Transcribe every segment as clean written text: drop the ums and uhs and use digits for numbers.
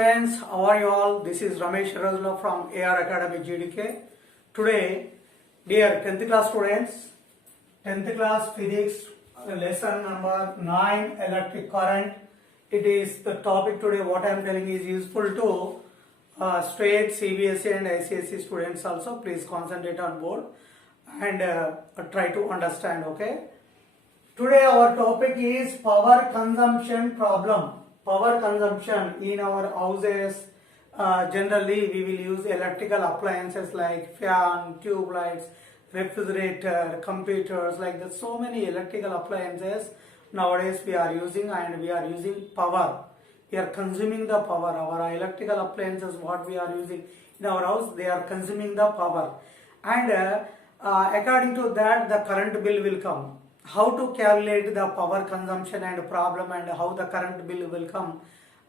students, how are you all? This is Ramesh Razula from AR Academy GDK. Today, dear 10th class students, 10th class physics lesson number 9 electric current. It is the topic today. What I am telling is useful to state CBSE and ICSE students also. Please concentrate on board and try to understand, okay? Today our topic is power consumption problem. Power consumption in our houses, generally we will use electrical appliances like fan, tube lights, refrigerator, computers, like that. So many electrical appliances nowadays we are using, and we are using power. We are consuming the power. Our electrical appliances, what we are using in our house, they are consuming the power, and according to that the current bill will come. How to calculate the power consumption and problem, and how the current bill will come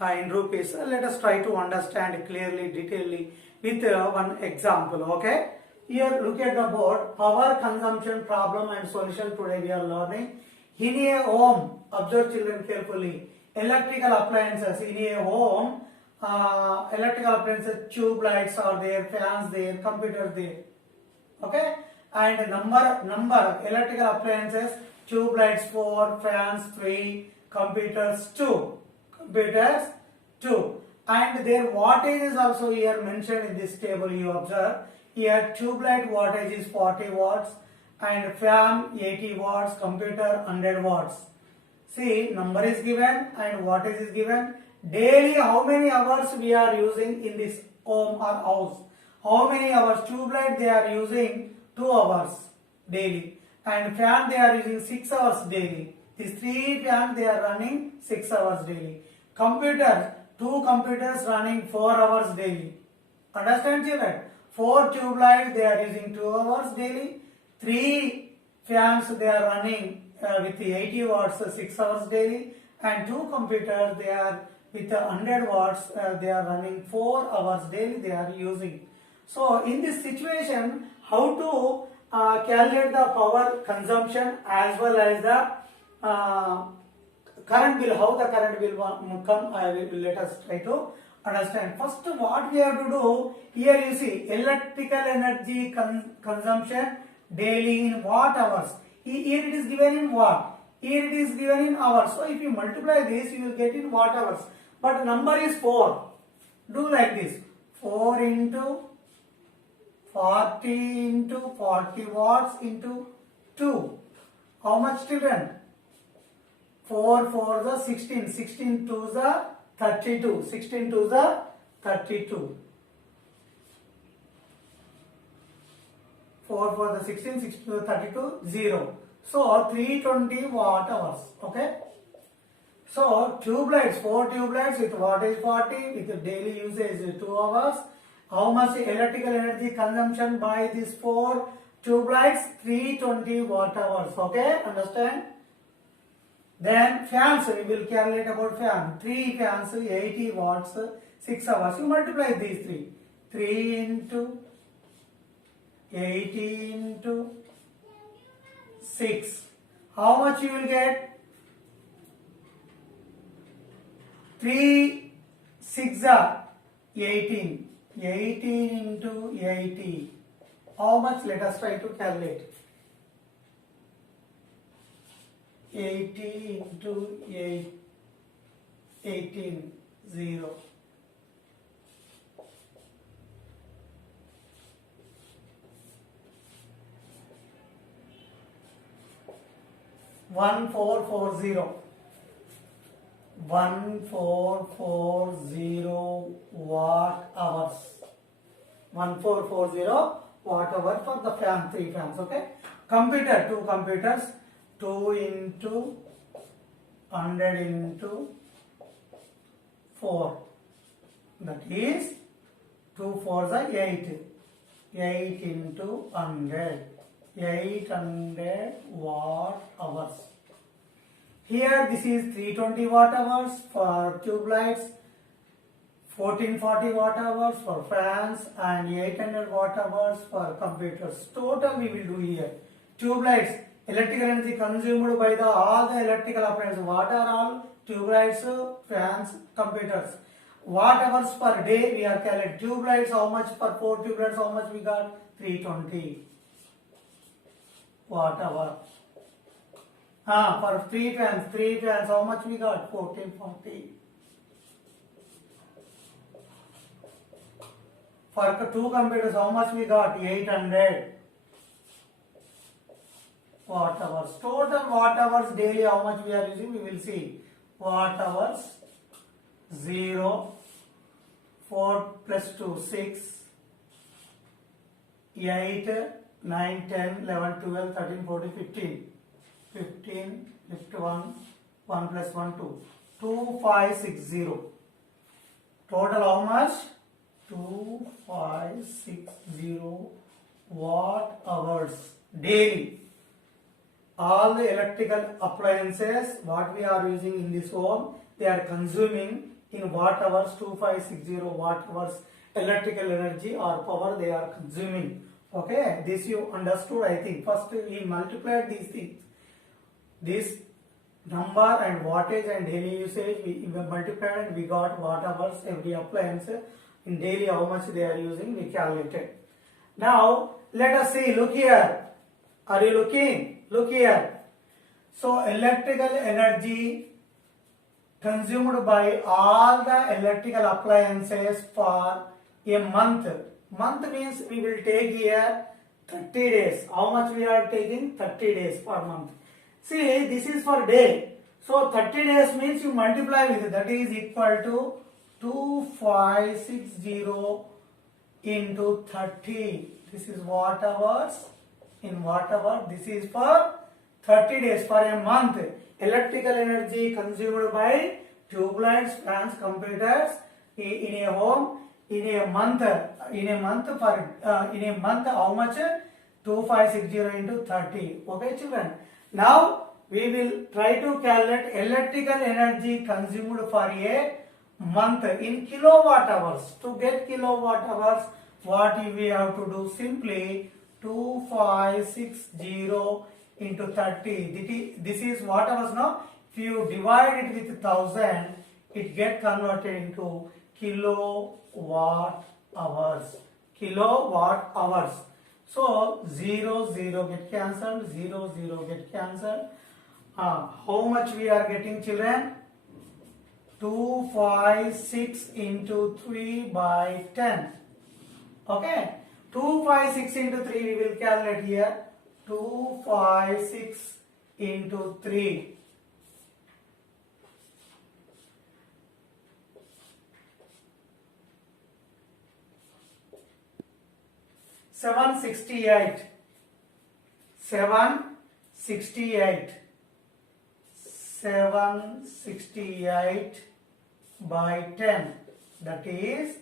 in rupees. Let us try to understand clearly, detailedly with one example, okay? Here look at the board, power consumption problem and solution. Today we are learning. In a home, observe children carefully, electrical appliances in a home, electrical appliances, tube lights are there, fans there, computers there, okay? And number electrical appliances, tube lights 4, fans 3, computers 2, and their wattage is also here mentioned in this table. You observe here, tube light wattage is 40 watts and fan 80 watts, computer 100 watts. See, number is given and wattage is given. Daily how many hours we are using in this home or house? How many hours? Tube light they are using 2 hours daily, and fan they are using 6 hours daily. These 3 fans they are running 6 hours daily. Computer, 2 computers running 4 hours daily. Understand children? 4 tube lights they are using 2 hours daily. 3 fans they are running with 80 watts 6 hours daily, and 2 computers they are with 100 watts they are running 4 hours daily they are using. So in this situation, how to calculate the power consumption as well as the current bill, how the current bill will come, let us try to understand. First, what we have to do, here you see electrical energy consumption daily in watt hours. Here it is given in watt, here it is given in hours. So if you multiply this, you will get in watt hours, but number is 4. Do like this, 4 into 40 into 40 watts into 2. How much children? 4 4 the 16, 16 2 the 32, 16 2 the 32. 4 4 the 16, 16 2 the 32, 0. So 320 watt hours, okay? So tube lights, 4 tube lights with wattage 40, with the daily usage 2 hours. How much electrical energy consumption by these 4 tube lights? 320 watt hours, okay? Understand? Then fans, we will calculate about fan. 3 fans, 80 watts, 6 hours. You multiply these 3. 3 into 80 into 6. How much you will get? 3 6 are 18. 18 into 80. How much? Let us try to calculate. 80 into 8, 18, 0. 1440. 1440 watt hours. 1440 watt hour for the fan, 3 fans, okay? Computer, 2 computers, 2 into 100 into 4. That is 2 4 is 8. 8 into 100. 800 watt hours. Here this is 320 watt hours for tube lights, 1440 watt hours for fans, and 800 watt hours for computers. Total we will do here. Tube lights, electrical energy consumed by all the electrical appliances. What are all? Tube lights, fans, computers. watt hours per day we are calculating. Tube lights, how much for 4 tube lights, how much we got? 320 watt hour. For 3 fans, how much we got? 1440. For 2 computers, how much we got? 800 watt hours. Total watt hours daily, how much we are using? We will see. Watt hours 0, 4 plus 2, 6, 8, 9, 10, 11, 12, 13, 14, 15. 15, 51, 1 plus 1, 2. 2560. Total how much? 2560 watt hours daily. All the electrical appliances what we are using in this home, they are consuming in watt hours, 2560 watt hours electrical energy or power they are consuming. Okay, this you understood, I think. First we multiplied these things, this number and wattage and daily usage, we multiplied and we got watt hours every appliance in daily, how much they are using, we calculated. Now let us see, look here, are you looking? Look here. So electrical energy consumed by all the electrical appliances for a month. Month means we will take here 30 days. How much we are taking? 30 days per month. See, this is for day. So 30 days means you multiply with it. That is equal to 2560 into 30. This is watt hours. In watt hour, this is for 30 days, for a month. Electrical energy consumed by tube lights, fans, computers in a home in a month. In a month how much? 2560 into 30. Okay, children. Now we will try to calculate electrical energy consumed for a month in kilowatt hours. To get kilowatt hours, what we have to do? Simply 2560 into 30. This is watt hours now. If you divide it with 1000, it get converted into kilowatt hours. Kilowatt hours. So 0 0 get cancelled, 0 0 get cancelled. How much we are getting, children? 256 into 3 by 10. Okay. 256 into 3 we will calculate here. 256 into 3. 768. 768. 768 by 10. That is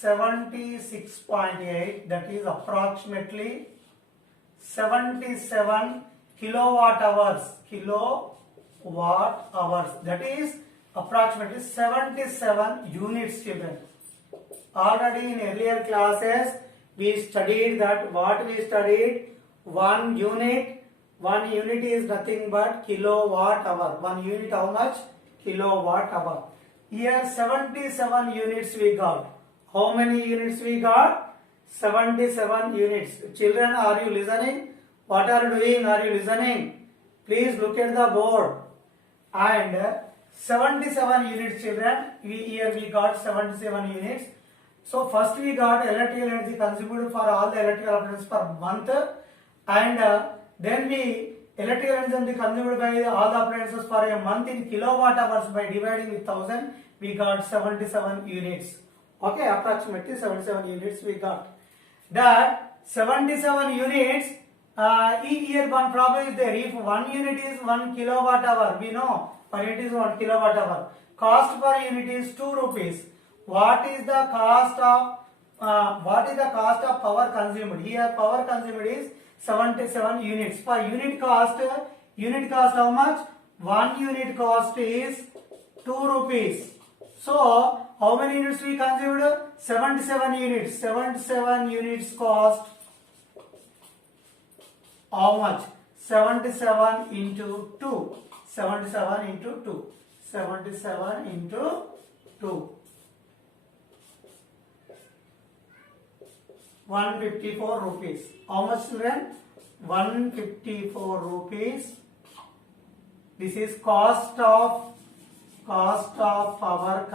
76.8, that is approximately 77 kilowatt hours. Kilowatt hours, that is approximately 77 units, children. Already in earlier classes we studied that. What we studied? 1 unit. 1 unit is nothing but kilowatt hour. 1 unit how much? Kilowatt hour. Here 77 units we got. How many units we got? 77 units. Children, are you listening? What are you doing? Are you listening? Please look at the board. And 77 units, children. Here we got 77 units. So first we got electrical energy consumed for all the electrical appliances per month. And then we electrical energy consumed by all the appliances for a month in kilowatt hours by dividing with 1000. We got 77 units. Okay, approximately 77 units we got. That 77 units, here one problem is there. If 1 unit is 1 kilowatt hour, we know 1 unit is 1 kilowatt hour. Cost per unit is 2 rupees. What is the cost of power consumed? Here power consumed is 77 units. For unit cost how much? 1 unit cost is 2 rupees. So how many units we consumed? 77 units. 77 units cost how much? 77 into 2. 77 into 2. 77 into 2. 154 rupees. How much, children? 154 rupees. This is cost of power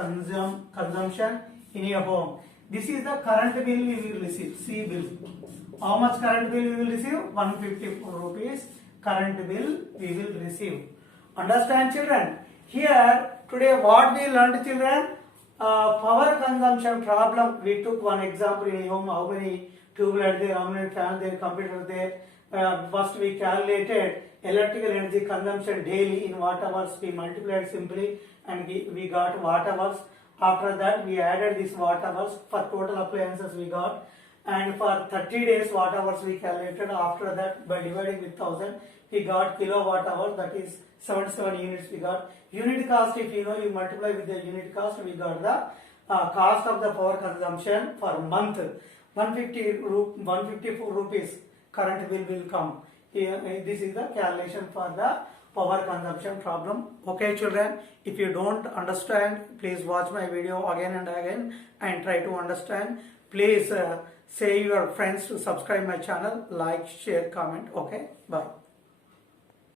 consumption in your home. This is the current bill we will receive. C bill. How much current bill we will receive? 154 rupees. Current bill we will receive. Understand, children? Here today what we learned, children? Power consumption problem. We took one example in home. How many tubelight there? How many fans there? Computer there? First we calculated electrical energy consumption daily in watt hours. We multiplied simply and we got watt hours. After that we added this watt hours for total appliances we got, and for 30 days watt hours we calculated. After that by dividing with 1000 we got kilowatt hours, that is 77 units we got. Unit cost, if you know, you multiply with the unit cost, we got the cost of the power consumption for month. 154 rupees current bill will come. Here, this is the calculation for the power consumption problem. Okay, children, if you don't understand, please watch my video again and again and try to understand. Please say your friends to subscribe my channel, like, share, comment. Okay, bye.